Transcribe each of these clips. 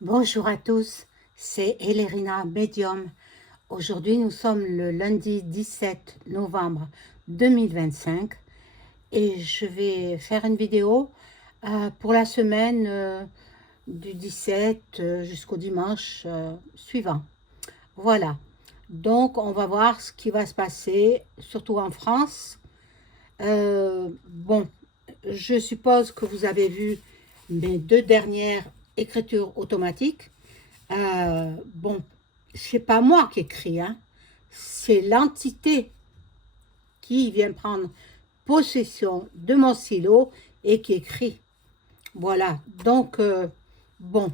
Bonjour à tous, c'est Elérina Medium. Aujourd'hui, nous sommes le lundi 17 novembre 2025 et je vais faire une vidéo pour la semaine du 17 jusqu'au dimanche suivant. Voilà, donc on va voir ce qui va se passer, surtout en France. Bon, je suppose que vous avez vu mes deux dernières écritures automatiques. Bon, c'est pas moi qui écris, hein. C'est l'entité qui vient prendre possession de mon stylo et qui écrit. Voilà, donc, bon,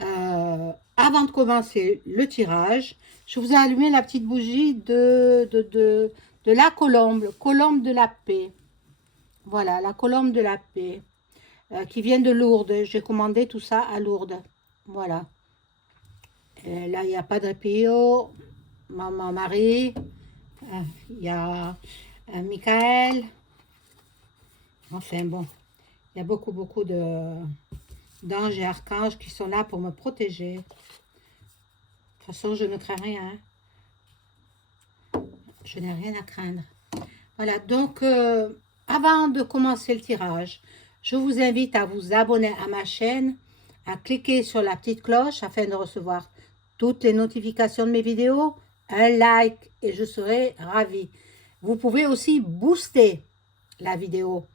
avant de commencer le tirage, je vous ai allumé la petite bougie de la colombe de la paix. Voilà, la colombe de la paix, qui vient de Lourdes. J'ai commandé tout ça à Lourdes. Voilà. Là, il y a Padre Pio, Maman Marie, il y a Michael. Enfin bon, il y a beaucoup d'anges et archanges qui sont là pour me protéger. De toute façon, je ne crains rien. Je n'ai rien à craindre. Voilà, donc avant de commencer le tirage, je vous invite à vous abonner à ma chaîne, à cliquer sur la petite cloche afin de recevoir toutes les notifications de mes vidéos, un like et je serai ravie. Vous pouvez aussi booster la vidéo.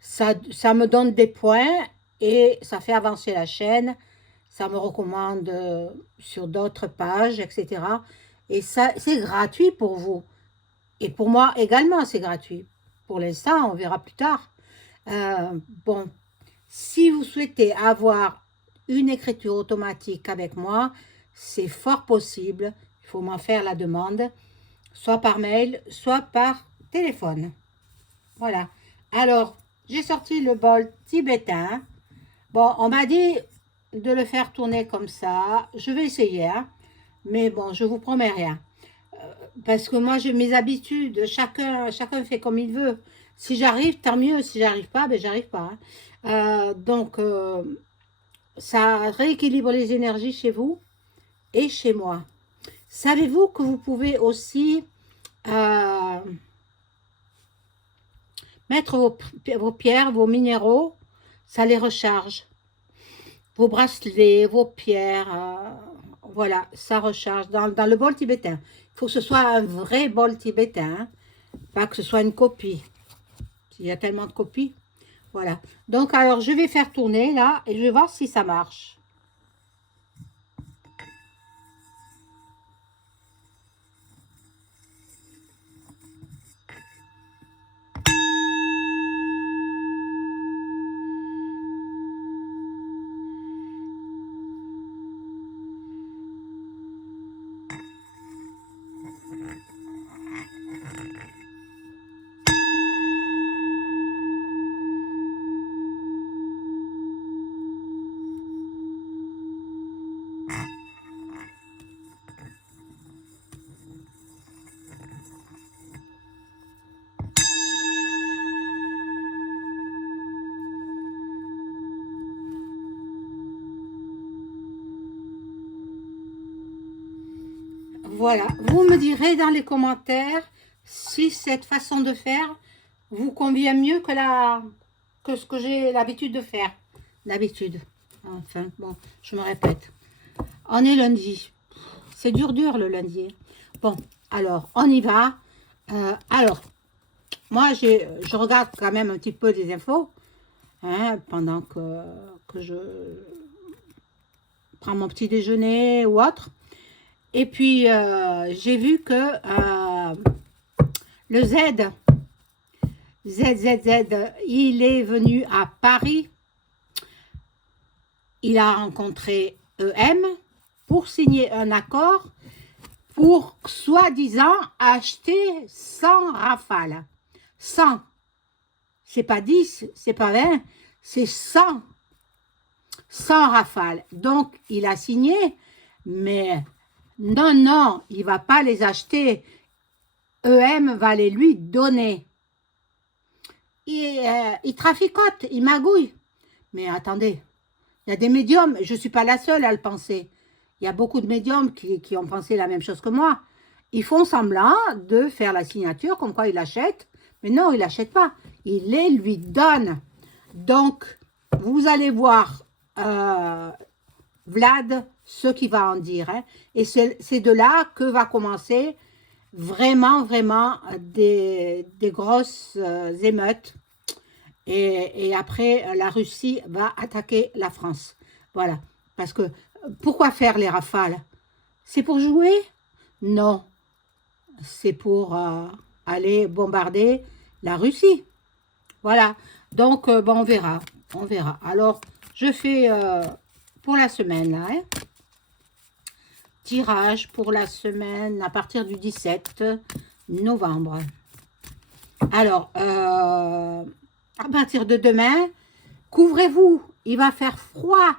Ça me donne des points et ça fait avancer la chaîne. Ça me recommande sur d'autres pages, etc. Et ça, c'est gratuit pour vous. Et pour moi également, c'est gratuit. Pour l'instant, on verra plus tard. Bon, si vous souhaitez avoir une écriture automatique avec moi, c'est fort possible. Il faut m'en faire la demande, soit par mail, soit par téléphone. Voilà. Alors, j'ai sorti le bol tibétain. Bon, on m'a dit de le faire tourner comme ça. Je vais essayer, hein. Mais bon, je vous promets rien. Parce que moi, j'ai mes habitudes. Chacun fait comme il veut. Si j'arrive, tant mieux. Si j'arrive pas, ben j'arrive pas, hein. Donc, ça rééquilibre les énergies chez vous et chez moi. Savez-vous que vous pouvez aussi euh, mettre vos pierres, vos minéraux, ça les recharge. Vos bracelets, vos pierres, voilà, ça recharge dans le bol tibétain. Il faut que ce soit un vrai bol tibétain, hein, pas que ce soit une copie. Il y a tellement de copies. Voilà. Donc, alors, je vais faire tourner là et je vais voir si ça marche. Voilà. Vous me direz dans les commentaires si cette façon de faire vous convient mieux que ce que j'ai l'habitude de faire. D'habitude. Enfin, bon, je me répète. On est lundi. C'est dur le lundi. Bon, alors, on y va. Alors, moi, je regarde quand même un petit peu des infos, hein, pendant que je prends mon petit déjeuner ou autre. Et puis, j'ai vu que le ZZZ, il est venu à Paris. Il a rencontré EM pour signer un accord pour, soi-disant, acheter 100 rafales. 100. C'est pas 10, c'est pas 20, c'est 100. 100 rafales. Donc, il a signé, mais non, il va pas les acheter. EM va les lui donner. Il traficote, il magouille. Mais attendez, Il y a des médiums, je ne suis pas la seule à le penser. Il y a beaucoup de médiums qui ont pensé la même chose que moi. Ils font semblant de faire la signature, comme quoi ils l'achètent, mais non, ils ne l'achètent pas. Ils les lui donnent. Donc, vous allez voir Vlad ce qu'il va en dire. Hein. Et c'est de là que va commencer vraiment, vraiment des grosses émeutes. Et après, la Russie va attaquer la France. Voilà. Parce que, pourquoi faire les rafales? C'est pour jouer? Non. C'est pour aller bombarder la Russie. Voilà. Donc, bon, on verra. On verra. Alors, je fais pour la semaine, là, hein. Tirage pour la semaine à partir du 17 novembre. Alors, à partir de demain, couvrez-vous, il va faire froid.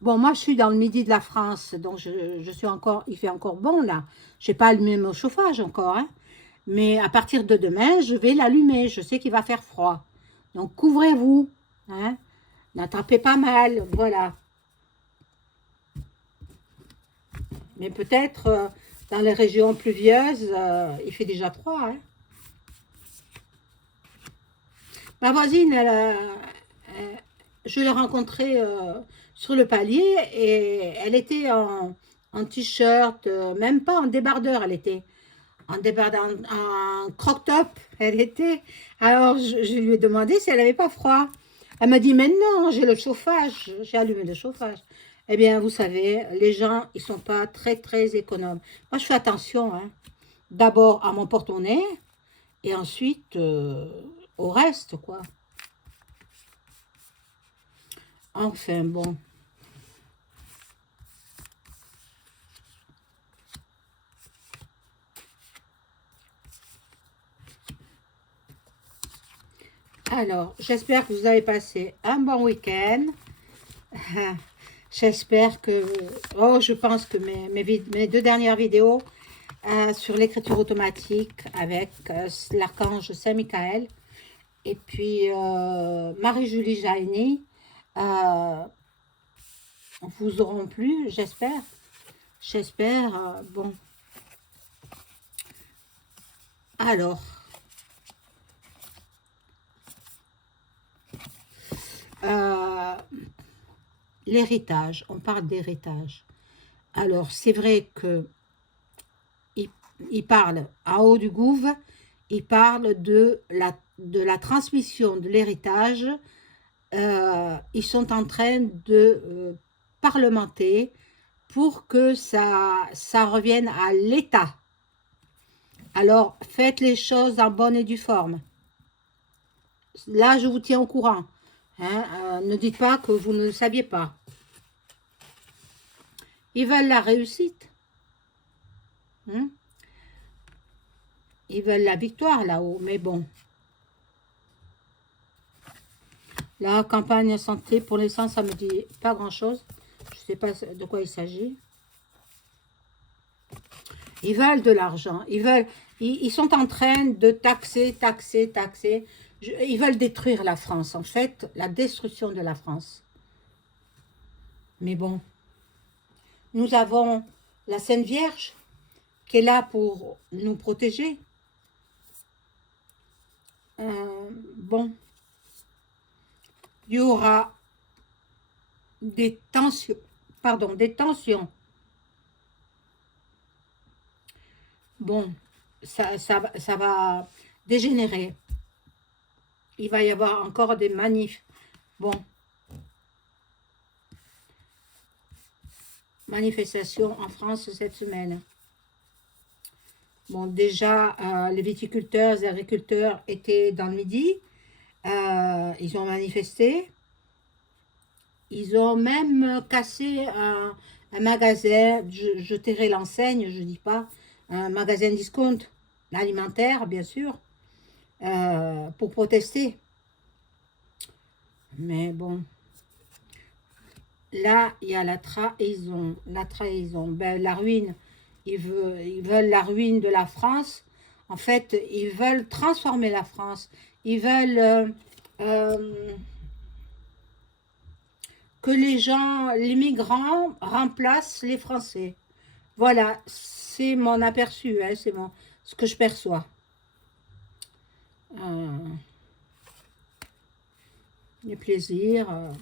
Bon, moi, je suis dans le midi de la France, donc je suis encore, il fait encore bon, là. Je n'ai pas allumé mon chauffage encore, hein. Mais à partir de demain, je vais l'allumer. Je sais qu'il va faire froid. Donc, couvrez-vous, hein. N'attrapez pas mal, voilà. Mais peut-être dans les régions pluvieuses, il fait déjà froid. Hein. Ma voisine, je l'ai rencontrée sur le palier et elle était en t-shirt, même pas en débardeur, elle était en débardeur, en croc-top, elle était. Alors je lui ai demandé si elle n'avait pas froid. Elle m'a dit, mais non, j'ai le chauffage, j'ai allumé le chauffage. Eh bien, vous savez, les gens, ils sont pas très, très économes. Moi, je fais attention, hein. D'abord à mon porte-monnaie et ensuite au reste, quoi. Enfin, bon. Alors, j'espère que vous avez passé un bon week-end. J'espère que... Oh, je pense que mes deux dernières vidéos sur l'écriture automatique avec l'archange Saint-Michael et puis Marie-Julie Jaini vous auront plu, j'espère. J'espère. Bon. Alors. L'héritage, on parle d'héritage. Alors, c'est vrai que il parle en haut du gouffre, il parle de la transmission de l'héritage. Ils sont en train de parlementer pour que ça revienne à l'État. Alors, faites les choses en bonne et due forme. Là, je vous tiens au courant. Hein, ne dites pas que vous ne le saviez pas. Ils veulent la réussite. Hein? Ils veulent la victoire là-haut, mais bon. La campagne santé, pour l'instant, ça me dit pas grand-chose. Je ne sais pas de quoi il s'agit. Ils veulent de l'argent. Ils sont en train de taxer. Ils veulent détruire la France. En fait, la destruction de la France. Mais bon. Nous avons la Sainte Vierge qui est là pour nous protéger. Bon. Il y aura des tensions. Pardon, des tensions. Bon, ça va dégénérer. Il va y avoir encore des manifs. Bon. Manifestations en France cette semaine. Bon, déjà, les viticulteurs, les agriculteurs étaient dans le midi. Ils ont manifesté. Ils ont même cassé un magasin, je tairai l'enseigne, je ne dis pas, un magasin discount, alimentaire, bien sûr, pour protester. Mais bon, là, il y a la trahison. La trahison, ben, la ruine. Ils veulent la ruine de la France. En fait, ils veulent transformer la France. Ils veulent que les migrants remplacent les Français. Voilà, c'est mon aperçu, hein, ce que je perçois. Euh, les plaisirs.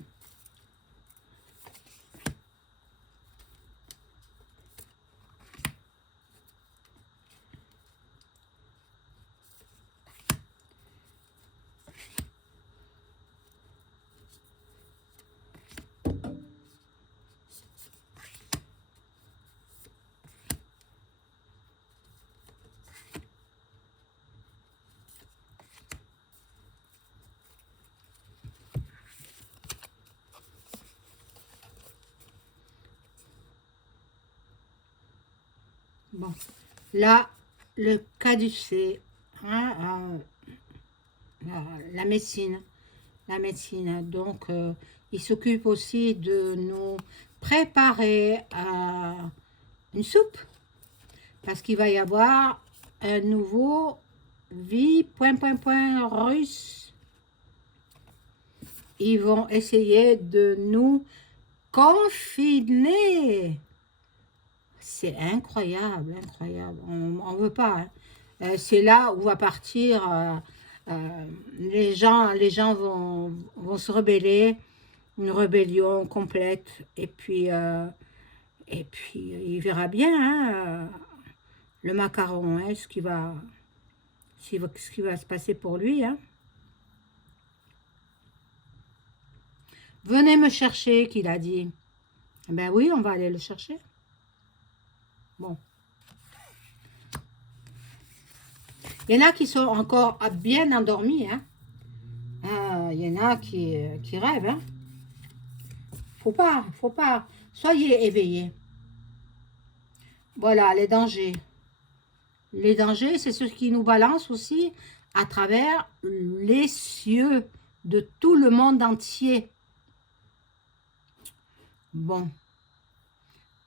Bon, là, le caducée, hein, la médecine. La médecine. Donc, il s'occupe aussi de nous préparer une soupe, parce qu'il va y avoir un nouveau russe. Ils vont essayer de nous confiner. C'est incroyable, incroyable. On ne veut pas. Hein. C'est là où va partir. Les gens vont se rebeller, une rébellion complète. Et puis il verra bien hein, le macaron, hein, ce qui va se passer pour lui. Hein. Venez me chercher, qu'il a dit. Ben oui, on va aller le chercher. Bon. Il y en a qui sont encore bien endormis. Hein. Il y en a qui rêvent. Hein. Faut pas. Soyez éveillés. Voilà, les dangers. Les dangers, c'est ce qui nous balance aussi à travers les cieux de tout le monde entier. Bon.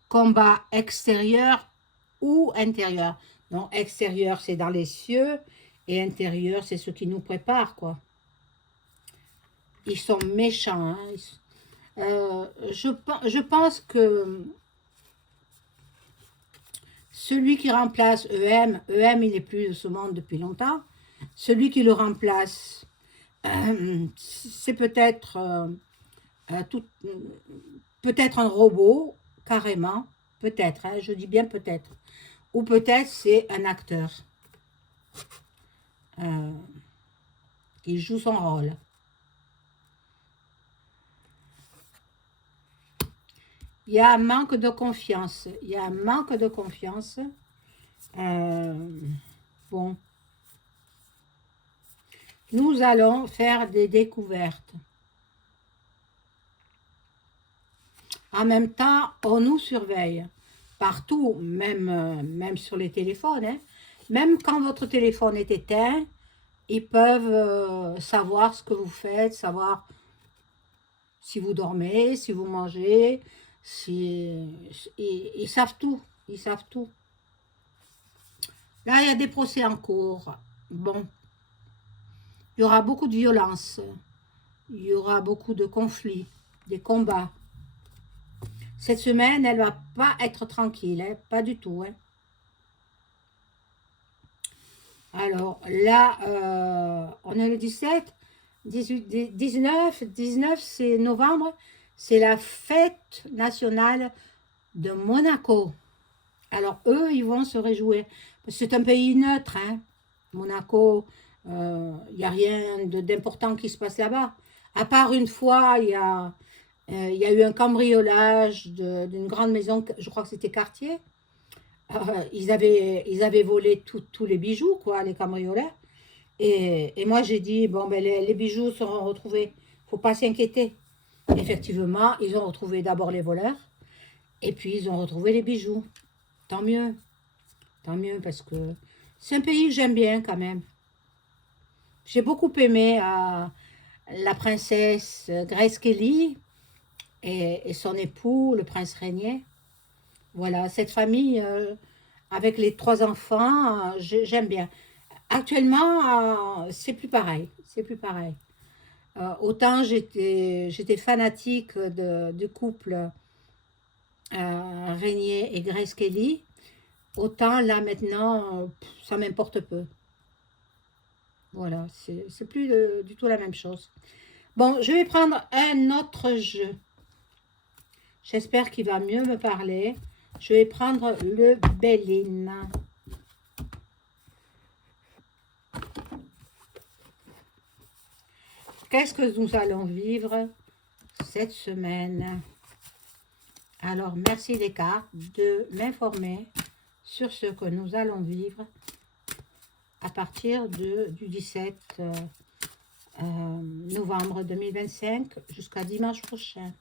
Combat extérieur ou intérieur. Donc, extérieur, c'est dans les cieux, et intérieur, c'est ce qui nous prépare, quoi. Ils sont méchants. Hein. Je pense que celui qui remplace EM, il n'est plus de ce monde depuis longtemps. Celui qui le remplace, c'est peut-être peut-être un robot, carrément. Peut-être, hein, je dis bien peut-être. Ou peut-être c'est un acteur qui joue son rôle. Il y a un manque de confiance. Il y a un manque de confiance. Bon. Nous allons faire des découvertes. En même temps, on nous surveille. Partout, même sur les téléphones. Hein. Même quand votre téléphone est éteint, ils peuvent savoir ce que vous faites, savoir si vous dormez, si vous mangez. Ils savent tout. Ils savent tout. Là, il y a des procès en cours. Bon, il y aura beaucoup de violence. Il y aura beaucoup de conflits, des combats. Cette semaine, elle ne va pas être tranquille, hein, pas du tout. Hein. Alors là, on est le 17, 18, 19 c'est novembre, c'est la fête nationale de Monaco. Alors eux, ils vont se réjouir. C'est un pays neutre, hein. Monaco, il n'y a rien d'important qui se passe là-bas. À part une fois, il y a eu un cambriolage d'une grande maison, je crois que c'était Cartier. Ils avaient volé tous les bijoux, quoi, les cambrioleurs. Et moi, j'ai dit, bon, ben, les bijoux seront retrouvés. Faut pas s'inquiéter. Effectivement, ils ont retrouvé d'abord les voleurs, et puis ils ont retrouvé les bijoux. Tant mieux. Tant mieux, parce que c'est un pays que j'aime bien, quand même. J'ai beaucoup aimé la princesse Grace Kelly et son époux, le prince Régnier. Voilà, cette famille, avec les 3 enfants, j'aime bien. Actuellement, c'est plus pareil. C'est plus pareil. Autant j'étais fanatique du couple Régnier et Grace Kelly, autant là maintenant, ça m'importe peu. Voilà, c'est plus du tout la même chose. Bon, je vais prendre un autre jeu. J'espère qu'il va mieux me parler. Je vais prendre le Béline. Qu'est-ce que nous allons vivre cette semaine? Alors, merci les cartes de m'informer sur ce que nous allons vivre à partir du 17 novembre 2025 jusqu'à dimanche prochain.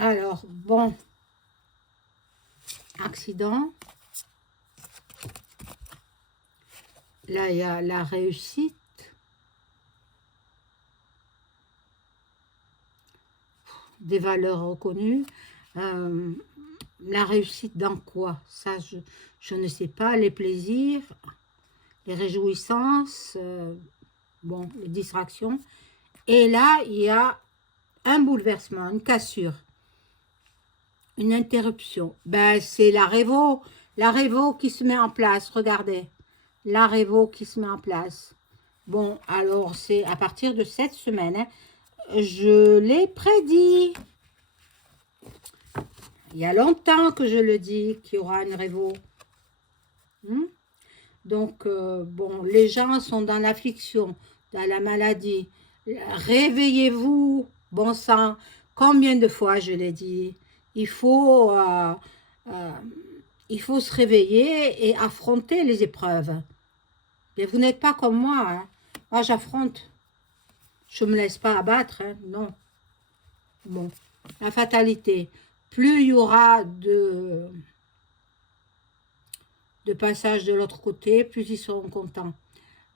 Alors, bon, accident. Là, il y a la réussite. Des valeurs reconnues. La réussite dans quoi? Ça, je ne sais pas. Les plaisirs, les réjouissances, bon, les distractions. Et là, il y a un bouleversement, une cassure, une interruption. Ben, c'est la révo qui se met en place. Regardez, la révo qui se met en place. Bon, alors, c'est à partir de cette semaine, hein, je l'ai prédit. Il y a longtemps que je le dis qu'il y aura une révo. Donc, bon, les gens sont dans l'affliction, dans la maladie. Réveillez-vous, bon sang. Combien de fois je l'ai dit? Il faut se réveiller et affronter les épreuves. Mais vous n'êtes pas comme moi. Hein. Moi, j'affronte. Je ne me laisse pas abattre. Hein. Non. Bon, la fatalité. Plus il y aura de passage de l'autre côté, plus ils seront contents.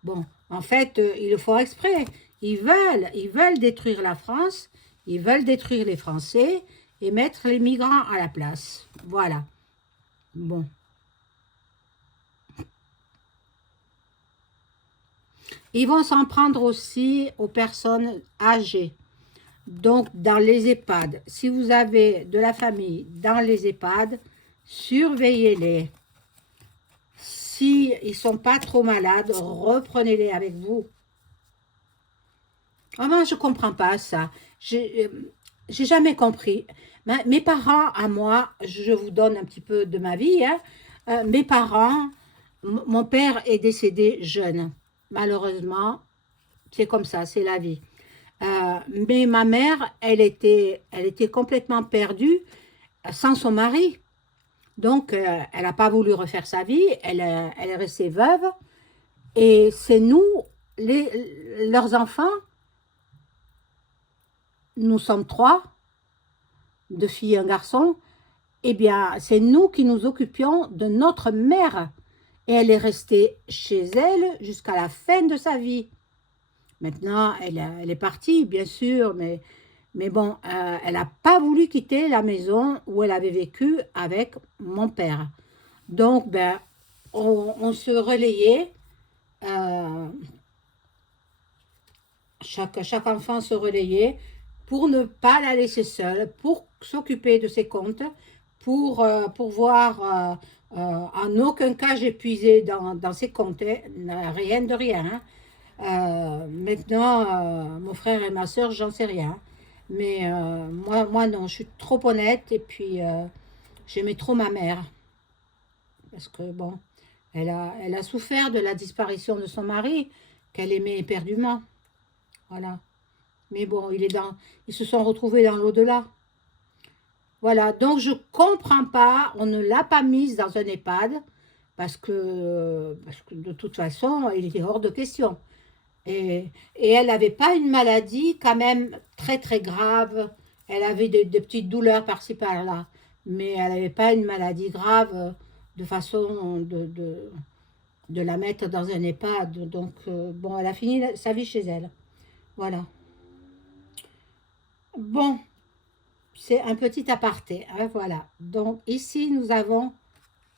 Bon, en fait, ils le font exprès. Ils veulent détruire la France, ils veulent détruire les Français et mettre les migrants à la place. Voilà. Bon. Ils vont s'en prendre aussi aux personnes âgées. Donc, dans les EHPAD, si vous avez de la famille dans les EHPAD, surveillez-les. Si ils ne sont pas trop malades, reprenez-les avec vous. Vraiment, je ne comprends pas ça. J'ai jamais compris. Mes parents, à moi, je vous donne un petit peu de ma vie. Hein. Mes parents, mon père est décédé jeune. Malheureusement, c'est comme ça, c'est la vie. Mais ma mère, elle était complètement perdue sans son mari. Donc, elle n'a pas voulu refaire sa vie. Elle est restée veuve. Et c'est nous, leurs enfants, nous sommes 3, 2 filles et un garçon, eh bien, c'est nous qui nous occupions de notre mère. Et elle est restée chez elle jusqu'à la fin de sa vie. Maintenant, elle est partie, bien sûr, mais bon, elle n'a pas voulu quitter la maison où elle avait vécu avec mon père. Donc, ben, on se relayait. Chaque enfant se relayait pour ne pas la laisser seule, pour s'occuper de ses comptes, pour voir en aucun cas j'épuisais dans ses comptes, rien de rien. Maintenant, mon frère et ma soeur, j'en sais rien. Mais moi non, je suis trop honnête et puis j'aimais trop ma mère. Parce que bon, Elle a souffert de la disparition de son mari, qu'elle aimait éperdument. Voilà. Mais bon, ils se sont retrouvés dans l'au-delà. Voilà, donc je comprends pas, on ne l'a pas mise dans un EHPAD, parce que de toute façon, il était hors de question. Et elle n'avait pas une maladie quand même très très grave. Elle avait des petites douleurs par-ci par-là, mais elle n'avait pas une maladie grave de façon de la mettre dans un EHPAD. Donc, bon, elle a fini sa vie chez elle. Voilà. Bon, c'est un petit aparté, hein, voilà. Donc, ici, nous avons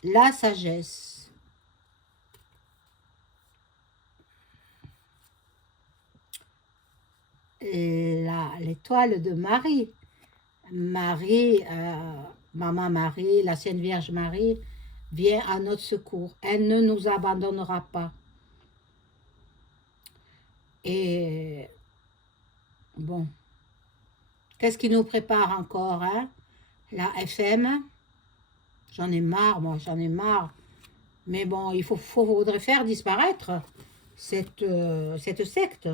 la sagesse. L'étoile de Marie. Marie, Maman Marie, la Sainte Vierge Marie, vient à notre secours. Elle ne nous abandonnera pas. Et bon, qu'est-ce qui nous prépare encore, hein? La FM, j'en ai marre, moi, j'en ai marre. Mais bon, faudrait faire disparaître cette secte.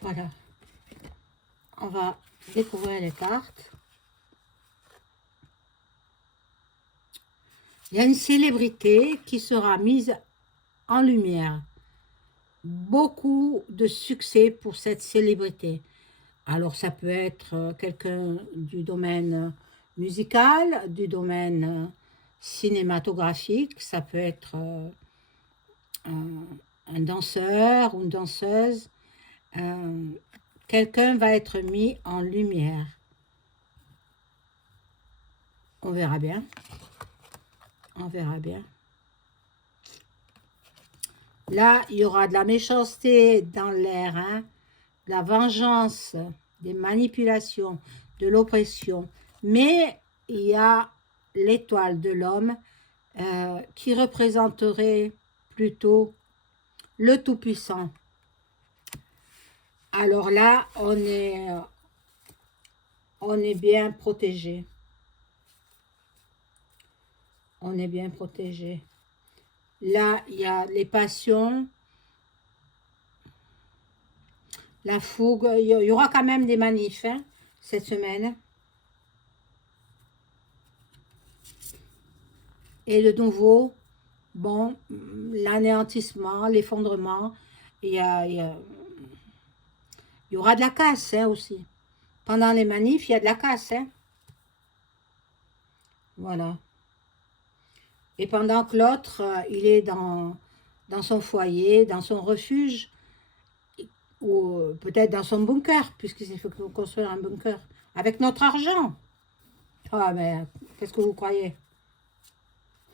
Voilà. On va découvrir les cartes. Il y a une célébrité qui sera mise en lumière. Beaucoup de succès pour cette célébrité. Alors, ça peut être quelqu'un du domaine musical, du domaine cinématographique, ça peut être un danseur ou une danseuse. Quelqu'un va être mis en lumière. On verra bien. On verra bien. Là, il y aura de la méchanceté dans l'air, hein, de la vengeance, des manipulations, de l'oppression. Mais il y a l'étoile de l'homme qui représenterait plutôt le Tout-Puissant. Alors là, on est bien protégé. On est bien protégé. Là, il y a les passions, la fougue. Il y aura quand même des manifs, hein, cette semaine. Et de nouveau, bon, l'anéantissement, l'effondrement. Il y aura de la casse, hein, aussi. Pendant les manifs, il y a de la casse, hein. Voilà. Et pendant que l'autre, il est dans son foyer, dans son refuge, ou peut-être dans son bunker, puisqu'il s'est fait construire un bunker, avec notre argent. Ah, mais qu'est-ce que vous croyez?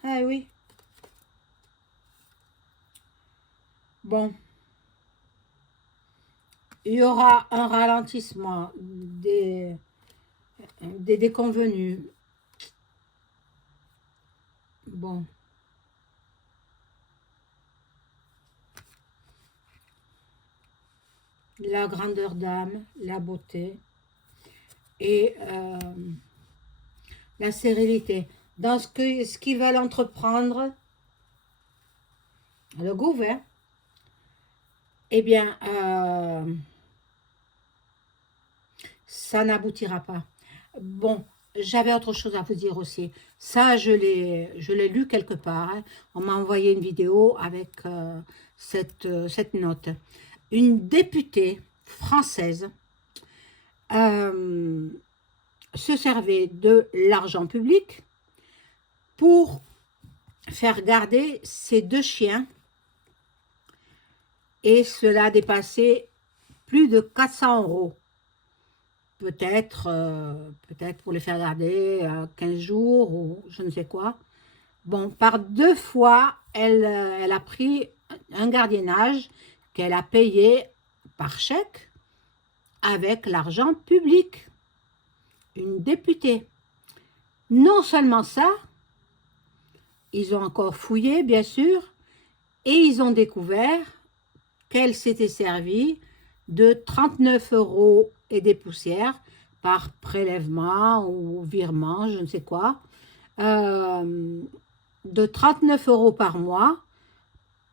Ah oui. Bon. Il y aura un ralentissement des déconvenus. Bon. La grandeur d'âme, la beauté et la sérénité. Dans ce qu'ils veulent entreprendre, le gouvernement, eh bien, ça n'aboutira pas. Bon, j'avais autre chose à vous dire aussi. Ça, je l'ai lu quelque part, hein. On m'a envoyé une vidéo avec cette note. Une députée française se servait de l'argent public pour faire garder ses 2 chiens et cela dépassait plus de 400 €. Peut-être pour les faire garder 15 jours ou je ne sais quoi. Bon, par 2 fois, elle a pris un gardiennage qu'elle a payé par chèque avec l'argent public. Une députée. Non seulement ça, ils ont encore fouillé, bien sûr, et ils ont découvert qu'elle s'était servie de 39 € et des poussières par prélèvement ou virement, je ne sais quoi, de 39 € par mois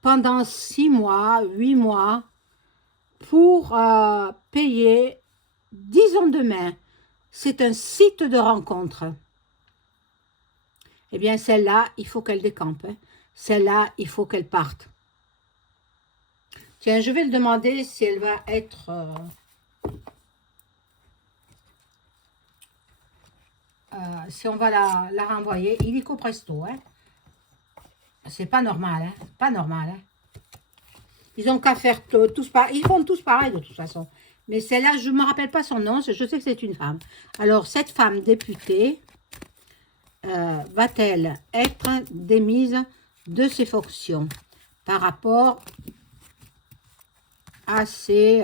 pendant 6 mois, 8 mois pour payer, disons demain, c'est un site de rencontre. Eh bien, celle-là, il faut qu'elle décampe. Hein. Celle-là, il faut qu'elle parte. Tiens, je vais le demander si elle va être... si on va la renvoyer. Illico presto. Hein. C'est pas normal. Hein. Pas normal. Hein. Ils ont qu'à faire tous pareil. Ils font tous pareil de toute façon. Mais celle-là, je ne me rappelle pas son nom. Je sais que c'est une femme. Alors, cette femme députée va-t-elle être démise de ses fonctions par rapport à ces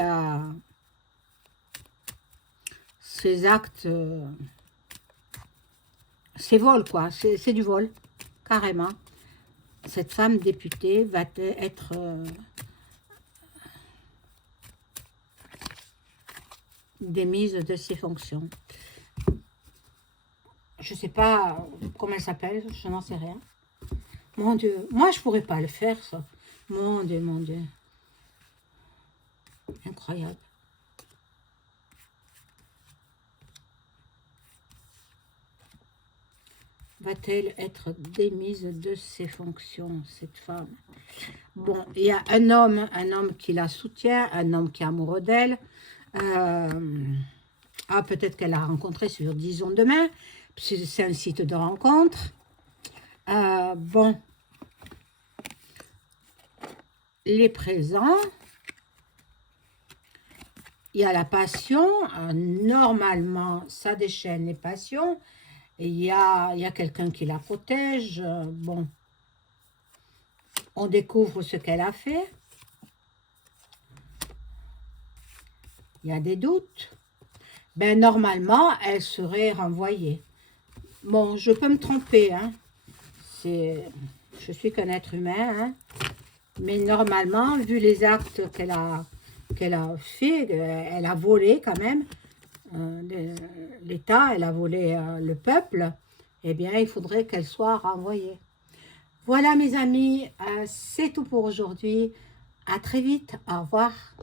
actes, ces vols, quoi. C'est du vol, carrément. Cette femme députée va être démise de ses fonctions. Je ne sais pas comment elle s'appelle, je n'en sais rien. Mon Dieu, moi je ne pourrais pas le faire, ça. Mon Dieu, mon Dieu. Incroyable. Va-t-elle être démise de ses fonctions, cette femme? Bon, il y a un homme qui la soutient, un homme qui est amoureux d'elle. Peut-être qu'elle l'a rencontré sur Disons Demain, c'est un site de rencontre. Bon, les présents, il y a la passion, normalement ça déchaîne les passions, il y a quelqu'un qui la protège, bon, on découvre ce qu'elle a fait, il y a des doutes, ben normalement elle serait renvoyée. Bon, je peux me tromper, hein. Je suis qu'un être humain, hein. Mais normalement, vu les actes qu'elle a fait, elle a volé quand même l'État, elle a volé le peuple, eh bien, il faudrait qu'elle soit renvoyée. Voilà mes amis, c'est tout pour aujourd'hui. À très vite, au revoir.